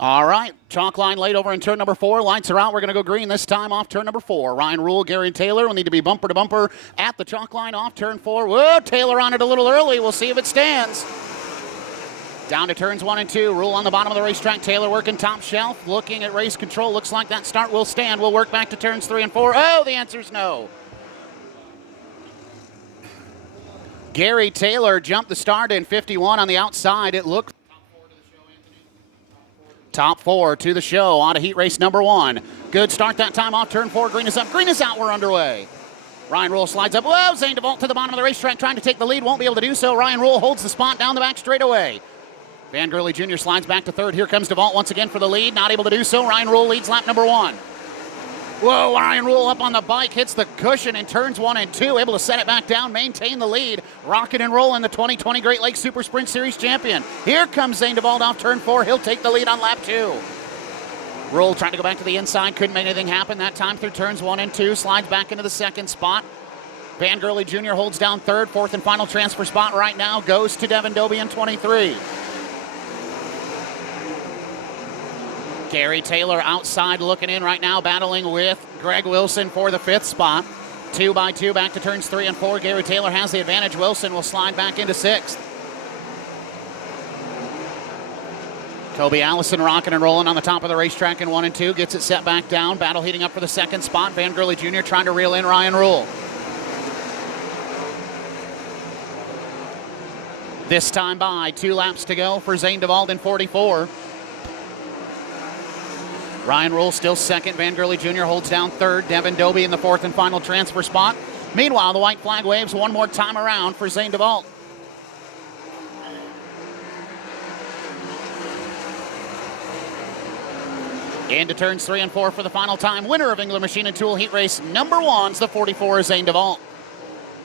All right, chalk line laid over in turn number 4. Lights are out. We're going to go green this time off turn number 4. Ryan Rule, Gary Taylor will need to be bumper to bumper at the chalk line off turn 4. Whoa, Taylor on it a little early. We'll see if it stands. Down to turns 1 and 2. Rule on the bottom of the racetrack. Taylor working top shelf. Looking at race control. Looks like that start will stand. We'll work back to turns 3 and 4. Oh, the answer's no. Gary Taylor jumped the start in 51 on the outside. It looked top 4 to the show on to heat race number 1. Good start that time off turn 4. Green is up. Green is out. We're underway. Ryan Rule slides up. Whoa, Zane DeVault to the bottom of the racetrack trying to take the lead. Won't be able to do so. Ryan Rule holds the spot down the back straightaway. Van Gurley Jr. slides back to 3rd. Here comes DeVault once again for the lead. Not able to do so. Ryan Rule leads lap number 1. Whoa, Ryan Rule up on the bike, hits the cushion in turns 1 and 2, able to set it back down, maintain the lead, rocking and rolling, the 2020 Great Lakes Super Sprint Series champion. Here comes Zane DeVault off turn 4. He'll take the lead on lap 2. Rule trying to go back to the inside, couldn't make anything happen that time through turns 1 and 2, slides back into the 2nd spot. Van Gurley Jr. holds down 3rd, 4th and final transfer spot right now goes to Devin Dobie in 23. Gary Taylor outside looking in right now, battling with Greg Wilson for the 5th spot. 2 by 2 back to turns 3 and 4. Gary Taylor has the advantage. Wilson will slide back into 6th. Kobe Allison rocking and rolling on the top of the racetrack in 1 and 2. Gets it set back down. Battle heating up for the 2nd spot. Van Gurley Jr. trying to reel in Ryan Rule. This time by 2 laps to go for Zane DeVault in 44. Ryan Rule still 2nd. Van Gurley Jr. holds down 3rd. Devin Dobie in the 4th and final transfer spot. Meanwhile, the white flag waves one more time around for Zane DeVault. Into turns 3 and 4 for the final time. Winner of Engler Machine and Tool Heat Race number 1's the 44 Zane DeVault.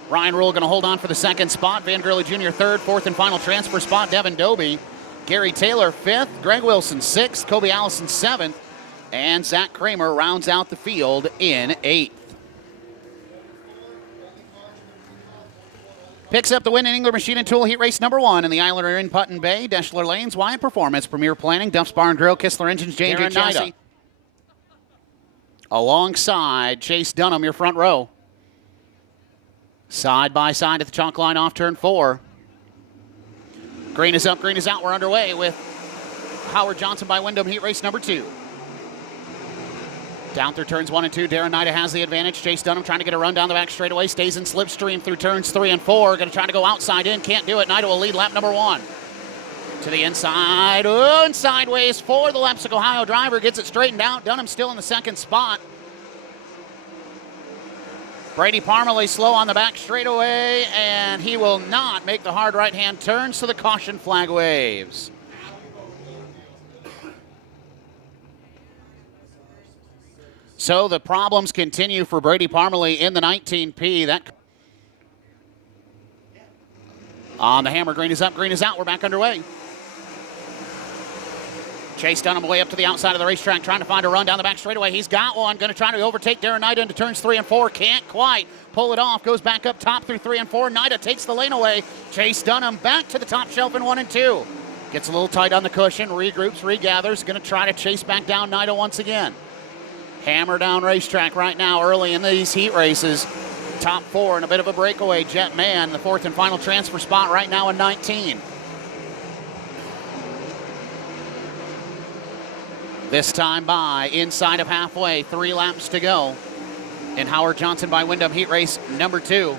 Ryan Rule going to hold on for the 2nd spot. Van Gurley Jr. 3rd, 4th and final transfer spot. Devin Dobie. Gary Taylor 5th. Greg Wilson 6th. Kobe Allison 7th. And Zach Kramer rounds out the field in 8th. Picks up the win in Engler Machine and Tool Heat Race number 1 in the Islander in Putton Bay. Deschler Lanes, Wyatt Performance, Premier Planning, Duff's Bar and Grill, Kistler Engines, J&J Chassis. Alongside Chase Dunham, your front row. Side by side at the chalk line off turn 4. Green is up, green is out. We're underway with Howard Johnson by Wyndham Heat Race number 2. Down through turns 1 and 2, Darren Nida has the advantage. Chase Dunham trying to get a run down the back straightaway. Stays in slipstream through turns 3 and 4. Going to try to go outside in. Can't do it. Nida will lead lap number 1. To the inside. Oh, and sideways for the Leipzig, Ohio driver. Gets it straightened out. Dunham still in the 2nd spot. Brady Parmalee slow on the back straightaway, and he will not make the hard right-hand turn, so the caution flag waves. So the problems continue for Brady Parmalee in the 19P. That on the hammer, green is up, green is out. We're back underway. Chase Dunham way up to the outside of the racetrack, trying to find a run down the back straightaway. He's got one, going to try to overtake Darren Nida into turns 3 and 4. Can't quite pull it off. Goes back up top through 3 and 4. Nida takes the lane away. Chase Dunham back to the top shelf in 1 and 2. Gets a little tight on the cushion, regroups, regathers. Going to try to chase back down Nida once again. Hammer down racetrack right now early in these heat races. Top 4 and a bit of a breakaway. Jet Man, the 4th and final transfer spot right now in 19. This time by inside of halfway, 3 laps to go. In Howard Johnson by Wyndham Heat Race number 2.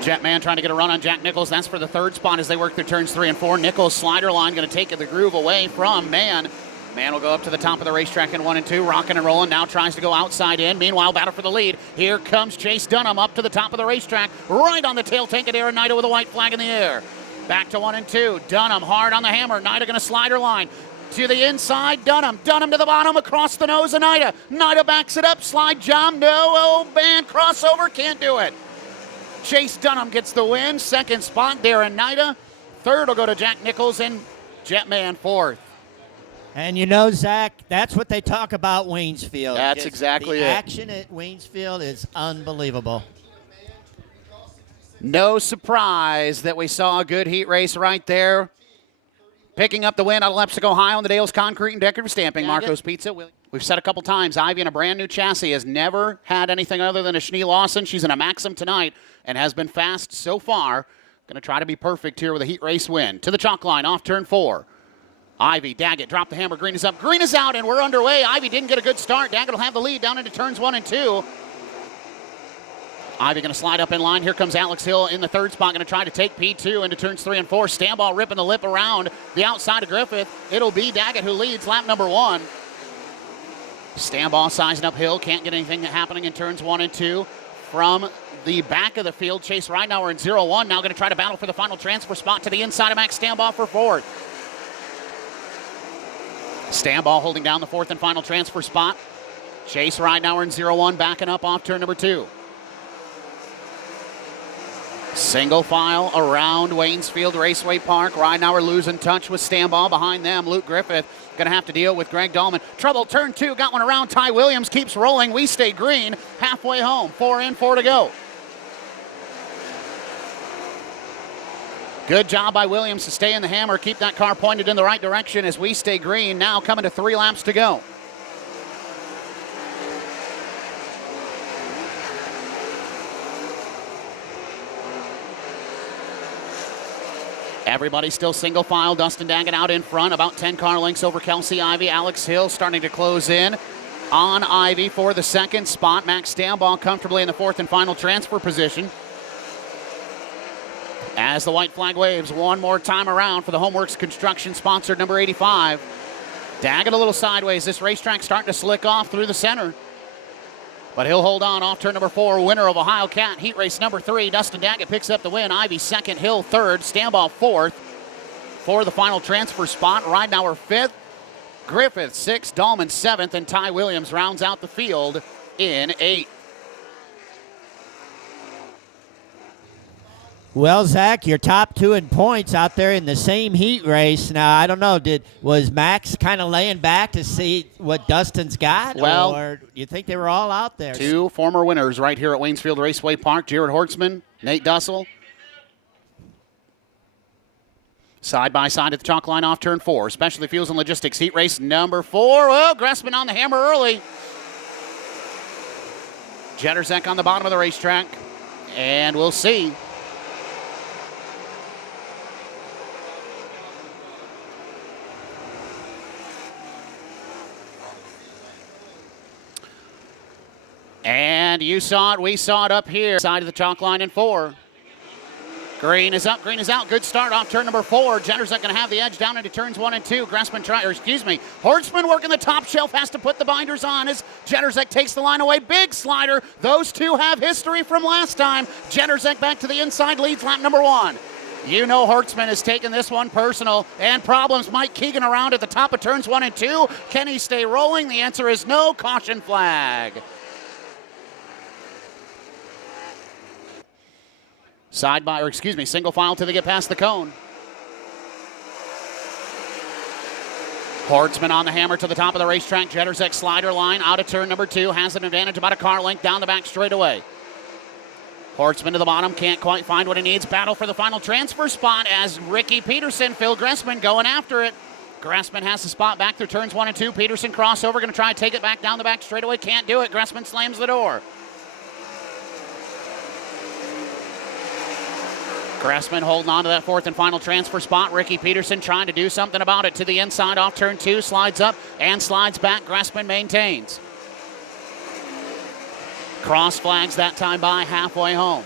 Jetman trying to get a run on Jack Nichols. That's for the 3rd spot as they work through turns 3 and 4. Nichols slider line going to take the groove away from Man. Man will go up to the top of the racetrack in 1 and 2, rocking and rolling. Now tries to go outside in. Meanwhile, battle for the lead. Here comes Chase Dunham up to the top of the racetrack, right on the tail tank of Darren Nida with a white flag in the air. Back to 1 and 2. Dunham hard on the hammer. Nida going to slider line to the inside. Dunham to the bottom, across the nose of Nida. Nida backs it up. Slide jump. No. Oh, man. Crossover. Can't do it. Chase Dunham gets the win. 2nd spot, Darren Nida. 3rd will go to Jack Nichols and Jetman 4th. And you know, Zach, that's what they talk about Waynesfield. That's exactly it. The action at Waynesfield is unbelievable. No surprise that we saw a good heat race right there. Picking up the win out of Leipzig, Ohio on the Dale's Concrete and Decorative Stamping. Daggett. Marco's Pizza. We've said a couple times, Ivy in a brand new chassis has never had anything other than a Schnee Lawson. She's in a Maxim tonight and has been fast so far. Going to try to be perfect here with a heat race win. To the chalk line, off turn 4. Ivy, Daggett, drop the hammer. Green is up. Green is out, and we're underway. Ivy didn't get a good start. Daggett will have the lead down into turns 1 and 2. Ivy going to slide up in line. Here comes Alex Hill in the third spot, going to try to take P2 into turns 3 and 4. Standball ripping the lip around the outside of Griffith. It'll be Daggett who leads lap number 1. Standball sizing up Hill. Can't get anything happening in turns 1 and 2. From the back of the field, Chase Ridenauer in 0-1. Now going to try to battle for the final transfer spot to the inside of Max Standball for 4th. Standball holding down the 4th and final transfer spot. Chase Ridenauer in 0-1 backing up off turn number 2. Single file around Waynesfield Raceway Park. Ridenauer losing touch with Standball. Behind them, Luke Griffith going to have to deal with Greg Dahlman. Trouble, turn 2, got one around. Ty Williams keeps rolling. We stay green. Halfway home. 4 in, 4 to go. Good job by Williams to stay in the hammer, keep that car pointed in the right direction as we stay green. Now coming to 3 laps to go. Everybody still single file. Dustin Daggett out in front, about 10 car lengths over Kelsey Ivy. Alex Hill starting to close in on Ivy for the 2nd spot. Max Standball comfortably in the 4th and final transfer position. As the white flag waves one more time around for the Homeworks Construction sponsored number 85. Daggett a little sideways. This racetrack starting to slick off through the center. But he'll hold on off turn number 4. Winner of Ohio Cat heat race number 3. Dustin Daggett picks up the win. Ivy 2nd, Hill 3rd, Standball 4th for the final transfer spot. Ridenauer 5th, Griffith 6th, Dahlman 7th, and Ty Williams rounds out the field in 8th. Well, Zach, your top 2 in points out there in the same heat race. Now, I don't know, was Max kind of laying back to see what Dustin's got? Well, or do you think they were all out there? 2 former winners right here at Waynesfield Raceway Park. Jared Hortzman, Nate Dussel. Side by side at the chalk line off turn 4. Specialty Fuels and Logistics heat race number 4. Oh, Gressman on the hammer early. Jetterzek on the bottom of the racetrack. And we'll see. And you saw it, we saw it up here. Side of the chalk line in 4. Green is up, green is out. Good start off turn number 4. Jetterzek going to have the edge down into turns 1 and 2. Hortzman working the top shelf, has to put the binders on as Jetterzek takes the line away. Big slider. Those 2 have history from last time. Jetterzek back to the inside, leads lap number 1. You know Hortzman has taken this one personal, and problems. Mike Keegan around at the top of turns 1 and 2. Can he stay rolling? The answer is no. Caution flag. Single file till they get past the cone. Hortzman on the hammer to the top of the racetrack. Jetterzek slider line out of turn number 2. Has an advantage about a car length down the back straightaway. Hortzman to the bottom, can't quite find what he needs. Battle for the final transfer spot as Ricky Peterson, Phil Gressman going after it. Gressman has the spot back through turns 1 and 2. Peterson crossover, going to try and take it back down the back straightaway. Can't do it. Gressman slams the door. Gressman holding on to that 4th and final transfer spot. Ricky Peterson trying to do something about it to the inside off turn 2. Slides up and slides back. Gressman maintains. Cross flags that time by halfway home.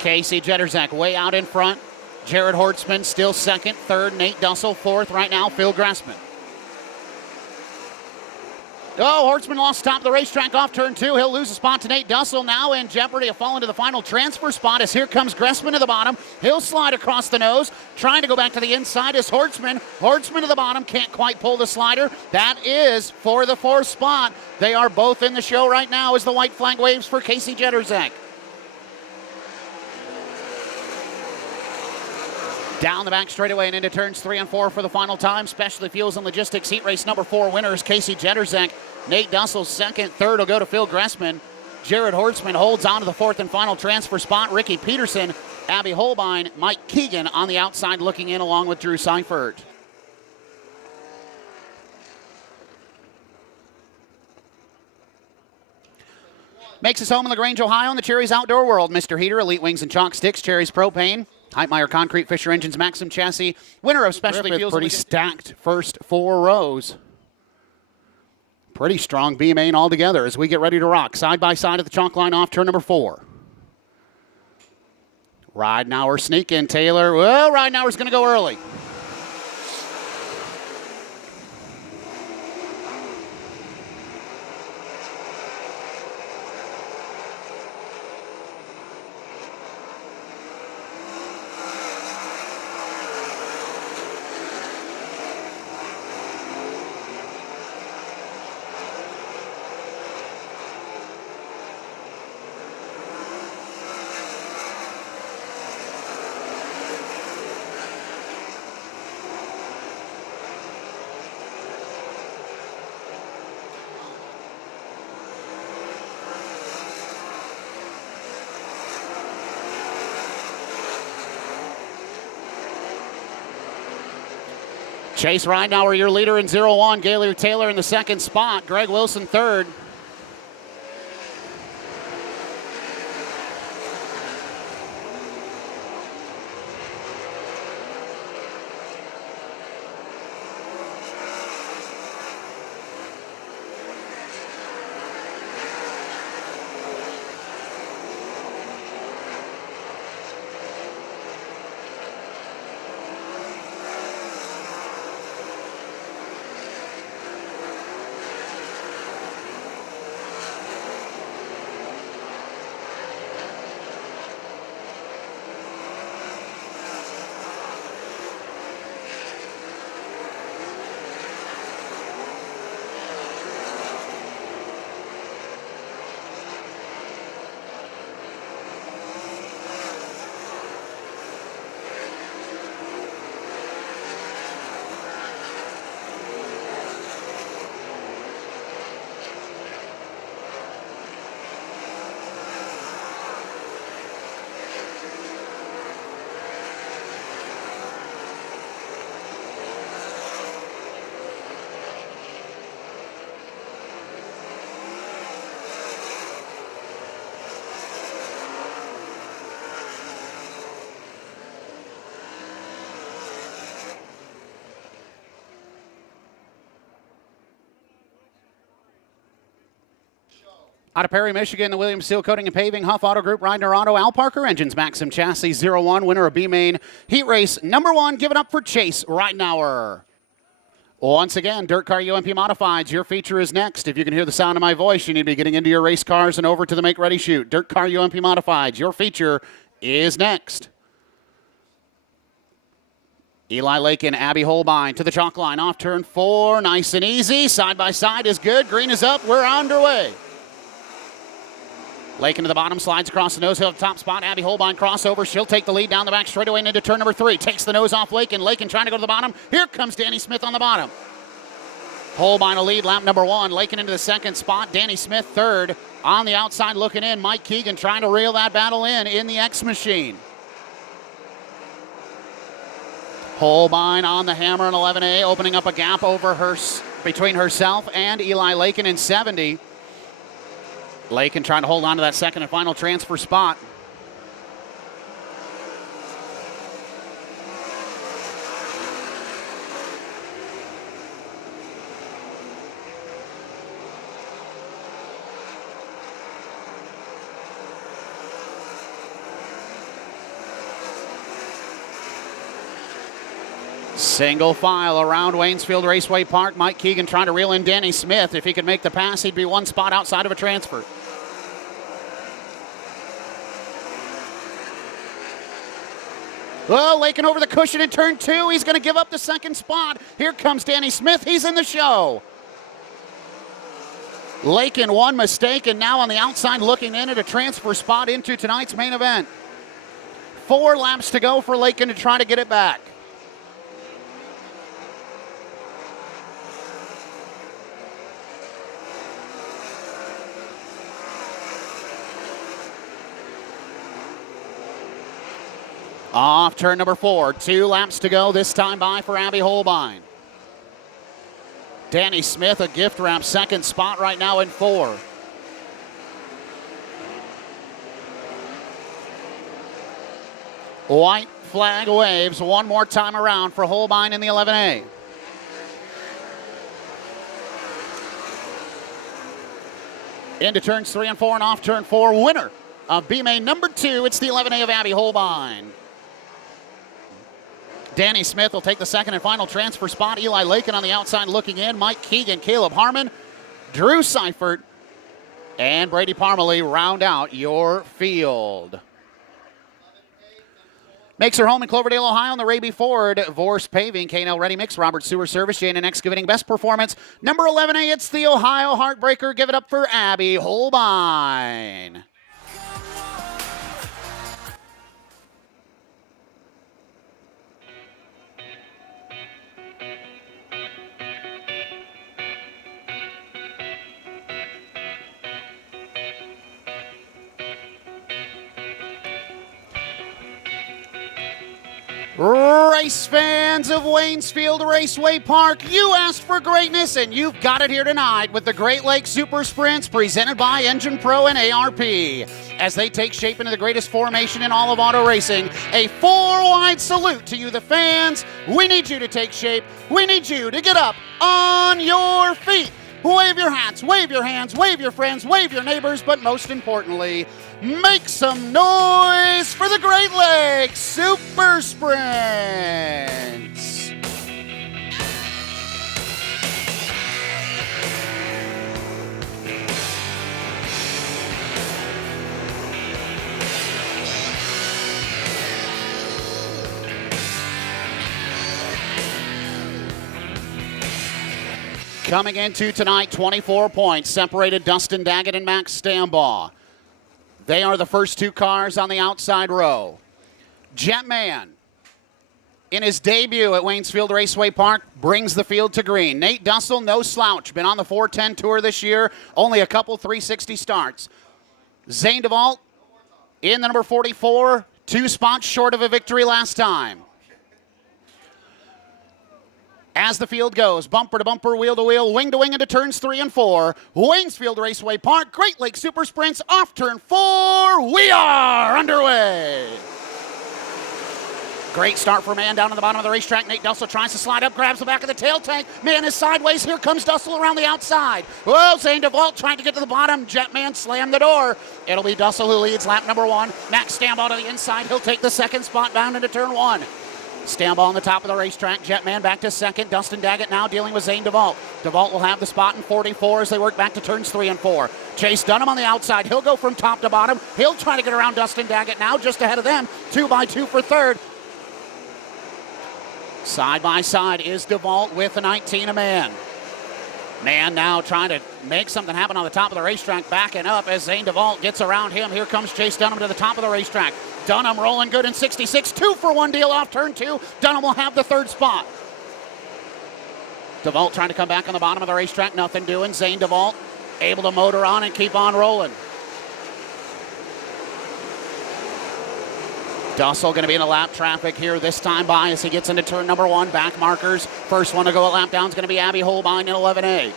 Casey Jetterzek way out in front. Jared Hortzman still 2nd, 3rd. Nate Dussel 4th right now. Phil Gressman. Oh, Hortzman lost top of the racetrack off turn 2. He'll lose a spot to Nate Dussel. Now in jeopardy of falling to the final transfer spot as here comes Gressman to the bottom. He'll slide across the nose. Trying to go back to the inside is Hortzman. Hortzman to the bottom. Can't quite pull the slider. That is for the 4th spot. They are both in the show right now as the white flag waves for Casey Jetterzek. Down the back straightaway and into turns 3 and 4 for the final time. Specialty Fuels and Logistics heat race number 4 winners Casey Jetterzek. Nate Dussel 2nd, 3rd will go to Phil Gressman. Jared Hortzman holds on to the fourth and final transfer spot. Ricky Peterson, Abby Holbein, Mike Keegan on the outside looking in along with Drew Seifert. Makes his home in LaGrange, Ohio in the Cherries Outdoor World. Mr. Heater, Elite Wings and Chalk Sticks, Cherries Propane, Heitmeyer Concrete, Fisher Engines, Maxim Chassis. Winner of Specialty Fuels. Pretty stacked first 4 rows. Pretty strong B main altogether as we get ready to rock. Side by side at the chalk line off turn number 4. Ridenauer sneak in. Taylor. Well, Ridenauer's going to go early. Chase Ridenauer, your leader in 0-1. Gaylor Taylor in the second spot. Greg Wilson third. Out of Perry, Michigan, the Williams Steel Coating and Paving, Huff Auto Group, Reiner Auto, Al Parker Engines, Maxim Chassis, 0-1, winner of B-Main Heat Race number 1. Give it up for Chase Ridenauer. Once again, Dirt Car UMP Modifieds, your feature is next. If you can hear the sound of my voice, you need to be getting into your race cars and over to the Make Ready Shoot. Dirt Car UMP Modifieds, your feature is next. Eli Lake and Abby Holbein to the chalk line, off turn 4, nice and easy. Side by side is good, green is up, we're underway. Lake into the bottom, slides across the nose hill, top spot. Abby Holbein crossover. She'll take the lead down the back straightaway and into turn number 3. Takes the nose off Lakin. Lakin trying to go to the bottom. Here comes Danny Smith on the bottom. Holbein a lead, lap number 1. Lakin into the second spot. Danny Smith third. On the outside looking in. Mike Keegan trying to reel that battle in the X machine. Holbein on the hammer in 11A, opening up a gap over between herself and Eli Lakin in 70. Lakin trying to hold on to that second and final transfer spot. Single file around Waynesfield Raceway Park. Mike Keegan trying to reel in Danny Smith. If he could make the pass, he'd be one spot outside of a transfer. Oh, Lakin over the cushion in turn 2. He's going to give up the second spot. Here comes Danny Smith. He's in the show. Lakin, one mistake, and now on the outside looking in at a transfer spot into tonight's main event. 4 laps to go for Lakin to try to get it back. Off turn number 4. 2 laps to go, this time by for Abby Holbein. Danny Smith, a gift wrap second spot right now in 4. White flag waves one more time around for Holbein in the 11A. Into turns 3 and 4 and off turn 4. Winner of B-Main number 2. It's the 11A of Abby Holbein. Danny Smith will take the second and final transfer spot. Eli Lakin on the outside looking in. Mike Keegan, Caleb Harmon, Drew Seifert, and Brady Parmalee round out your field. Makes her home in Cloverdale, Ohio on the Raby Ford, Vorse Paving, K&L Ready Mix, Robert Sewer Service, J&N Excavating. Best performance, number 11A, it's the Ohio Heartbreaker. Give it up for Abby Holbein. Race fans of Waynesfield Raceway Park, you asked for greatness and you've got it here tonight with the Great Lakes Super Sprints presented by Engine Pro and ARP. As they take shape into the greatest formation in all of auto racing, a 4-wide salute to you, the fans. We need you to take shape. We need you to get up on your feet. Wave your hats, wave your hands, wave your friends, wave your neighbors, but most importantly, make some noise for the Great Lakes Super Sprints. Coming into tonight, 24 points, separated Dustin Daggett and Max Stambaugh. They are the first 2 cars on the outside row. Jetman, in his debut at Waynesfield Raceway Park, brings the field to green. Nate Dussel, no slouch, been on the 410 Tour this year, only a couple 360 starts. Zane DeVault in the number 44, 2 spots short of a victory last time. As the field goes, bumper to bumper, wheel to wheel, wing to wing into turns 3 and 4. Waynesfield Raceway Park, Great Lakes Super Sprints off turn 4. We are underway. Great start for man down on the bottom of the racetrack. Nate Dussel tries to slide up, grabs the back of the tail tank. Man is sideways. Here comes Dussel around the outside. Whoa, Zane DeVault trying to get to the bottom. Jetman slammed the door. It'll be Dussel who leads lap number 1. Max Stambaugh to the inside. He'll take the second spot bound into turn 1. Stambaugh on the top of the racetrack. Jetman back to second. Dustin Daggett now dealing with Zane DeVault. DeVault will have the spot in 44 as they work back to turns 3 and 4. Chase Dunham on the outside. He'll go from top to bottom. He'll try to get around Dustin Daggett now just ahead of them. 2 by 2 for third. Side by side is DeVault with the 19 a man. Man now trying to make something happen on the top of the racetrack, backing up as Zane DeVault gets around him. Here comes Chase Dunham to the top of the racetrack. Dunham rolling good in 66. 2 for 1 deal off turn 2. Dunham will have the third spot. DeVault trying to come back on the bottom of the racetrack. Nothing doing. Zane DeVault able to motor on and keep on rolling. Dussel going to be in a lap traffic here this time by as he gets into turn number 1. Back markers. First one to go a lap down is going to be Abby Holbein in 11A.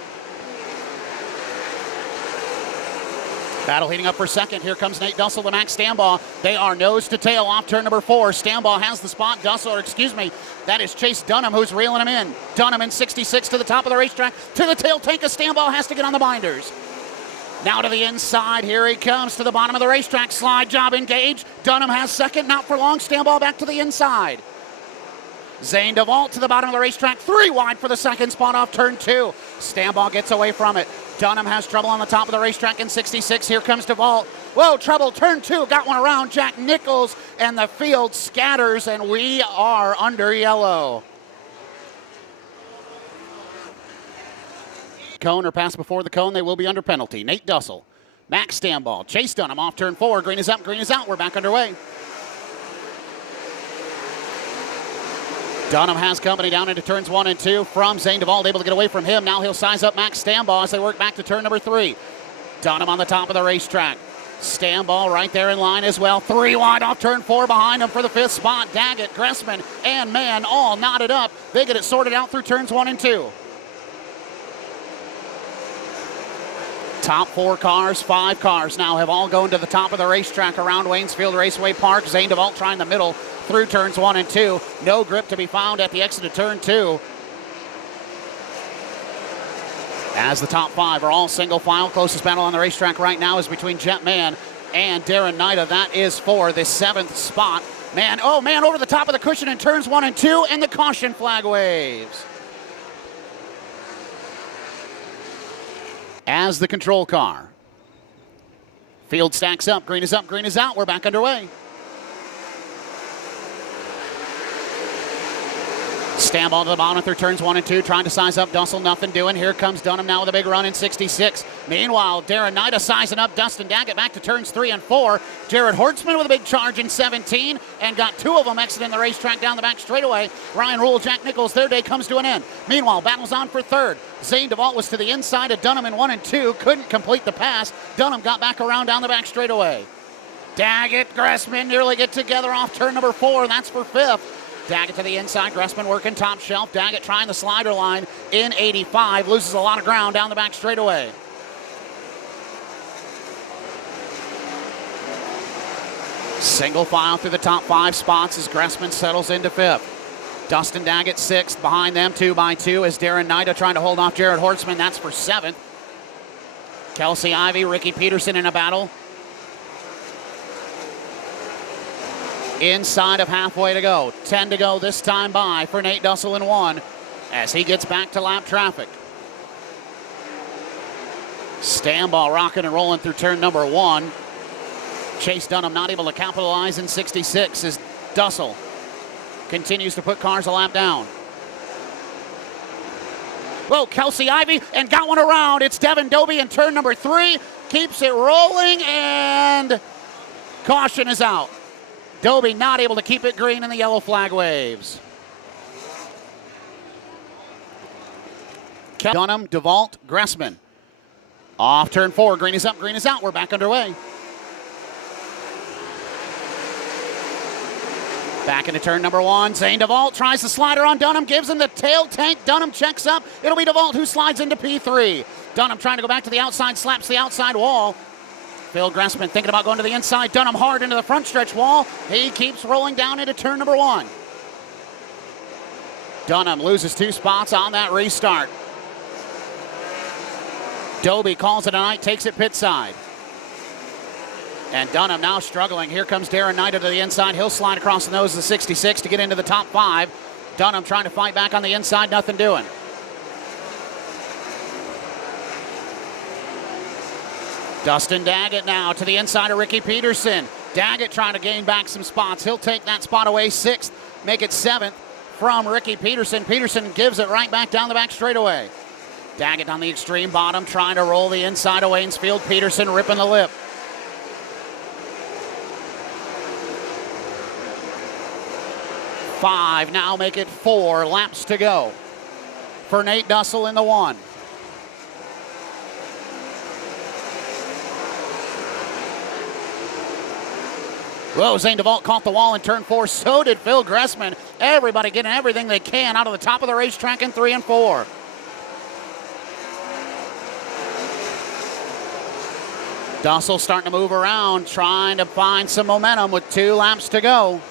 Battle heating up for second. Here comes Nate Dussel and Max Stambaugh. They are nose to tail off turn number 4. Stambaugh has the spot. That is Chase Dunham who's reeling him in. Dunham in 66 to the top of the racetrack. To the tail tank of Stambaugh, has to get on the binders. Now to the inside. Here he comes to the bottom of the racetrack. Slide job engaged. Dunham has second. Not for long. Stambaugh back to the inside. Zane DeVault to the bottom of the racetrack. 3 wide for the second spot off turn 2. Stambaugh gets away from it. Dunham has trouble on the top of the racetrack in 66. Here comes DeVault. Whoa, trouble. Turn 2. Got one around Jack Nichols, and the field scatters, and we are under yellow. Cone or pass before the cone, they will be under penalty. Nate Dussel, Max Stambaugh, Chase Dunham off turn 4. Green is up, green is out. We're back underway. Dunham has company down into turns 1 and 2 from Zane DeVault, able to get away from him. Now he'll size up Max Stambaugh as they work back to turn number 3. Dunham on the top of the racetrack. Stand ball right there in line as well. 3 wide off turn 4 behind them for the 5th spot. Daggett, Gressman, and Mann all knotted up. They get it sorted out through turns 1 and 2. Top 4 cars, 5 cars now have all gone to the top of the racetrack around Waynesfield Raceway Park. Zane DeVault trying the middle through turns 1 and 2. No grip to be found at the exit of turn 2. As the top 5 are all single file. Closest battle on the racetrack right now is between Jet Mann and Darren Nida. That is for the 7th spot. Mann over the top of the cushion in turns 1 and 2, and the caution flag waves. As the control car. Field stacks up, green is out, we're back underway. Stand ball to the bottom through turns 1 and 2, trying to size up Dussel, nothing doing. Here comes Dunham now with a big run in 66. Meanwhile, Darren Nida sizing up Dustin Daggett back to turns 3 and 4. Jared Hortzman with a big charge in 17 and got 2 of them exiting the racetrack down the back straightaway. Ryan Rule, Jack Nichols, their day comes to an end. Meanwhile, battles on for 3rd. Zane DeVault was to the inside of Dunham in 1 and 2, couldn't complete the pass. Dunham got back around down the back straightaway. Daggett, Gressman nearly get together off turn number 4, and that's for 5th. Daggett to the inside, Gressman working top shelf. Daggett trying the slider line in 85, loses a lot of ground down the back straightaway. Single file through the top 5 spots as Gressman settles into 5th. Dustin Daggett 6th, behind them 2 by 2 as Darren Nida trying to hold off Jared Hortzman, that's for 7th. Kelsey Ivey, Ricky Peterson in a battle. Inside of halfway to go. 10 to go this time by for Nate Dussel in 1 as he gets back to lap traffic. Stand ball rocking and rolling through turn number 1. Chase Dunham not able to capitalize in 66 as Dussel continues to put cars a lap down. Whoa, Kelsey Ivey, and got one around. It's Devin Doby in turn number 3. Keeps it rolling, and caution is out. Doby not able to keep it green, and the yellow flag waves. Dunham, DeVault, Gressman. Off turn 4, green is out, we're back underway. Back into turn number 1, Zane DeVault tries the slider on Dunham, gives him the tail tank. Dunham checks up, it'll be DeVault who slides into P3. Dunham trying to go back to the outside, slaps the outside wall. Phil Gressman thinking about going to the inside. Dunham hard into the front stretch wall. He keeps rolling down into turn number 1. Dunham loses 2 spots on that restart. Doby calls it a night, takes it pit side. And Dunham now struggling. Here comes Darren Nida to the inside. He'll slide across the nose of the 66 to get into the top 5. Dunham trying to fight back on the inside, nothing doing. Dustin Daggett now to the inside of Ricky Peterson. Daggett trying to gain back some spots. He'll take that spot away 6th, make it 7th from Ricky Peterson. Peterson gives it right back down the back straightaway. Daggett on the extreme bottom trying to roll the inside of Waynesfield. Peterson ripping the lip. Five, now make it 4 laps to go for Nate Dussel in the 1. Whoa, Zane DeVault caught the wall in turn 4. So did Phil Gressman. Everybody getting everything they can out of the top of the racetrack in 3 and 4. Dussel starting to move around, trying to find some momentum with 2 laps to go.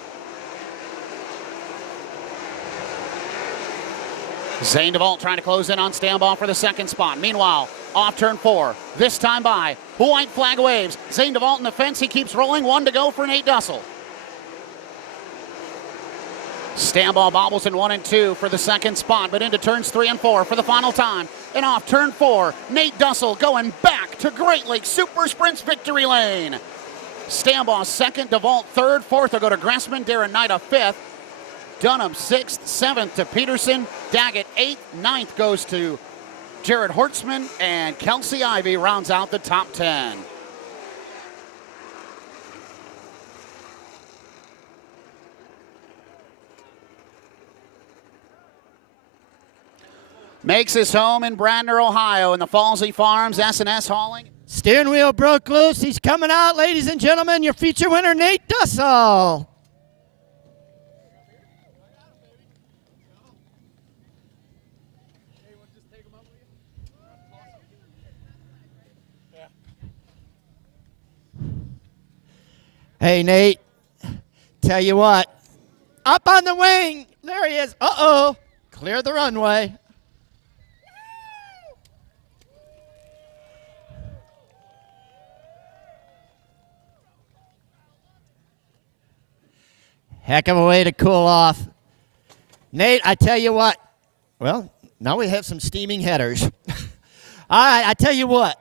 Zane DeVault trying to close in on Stanbaugh for the 2nd spot. Meanwhile, off turn 4, this time by. White flag waves. Zane DeVault in the fence. He keeps rolling. 1 to go for Nate Dussel. Stanbaugh bobbles in 1 and 2 for the 2nd spot, but into turns 3 and 4 for the final time. And off turn 4, Nate Dussel going back to Great Lakes Super Sprints victory lane. Stanbaugh 2nd, DeVault 3rd, 4th will go to Gressman, Darren Nida 5th. Dunham 6th, 7th to Peterson. Daggett 8th, 9th goes to Jared Hortzman, and Kelsey Ivey rounds out the top 10. Makes his home in Bradner, Ohio in the Falsey Farms S&S Hauling. Steering wheel broke loose. He's coming out, ladies and gentlemen. Your feature winner, Nate Dussel. Hey, Nate, tell you what, up on the wing, there he is. Uh-oh, clear the runway. Heck of a way to cool off. Nate, I tell you what, well, now we have some steaming headers. All right, I tell you what,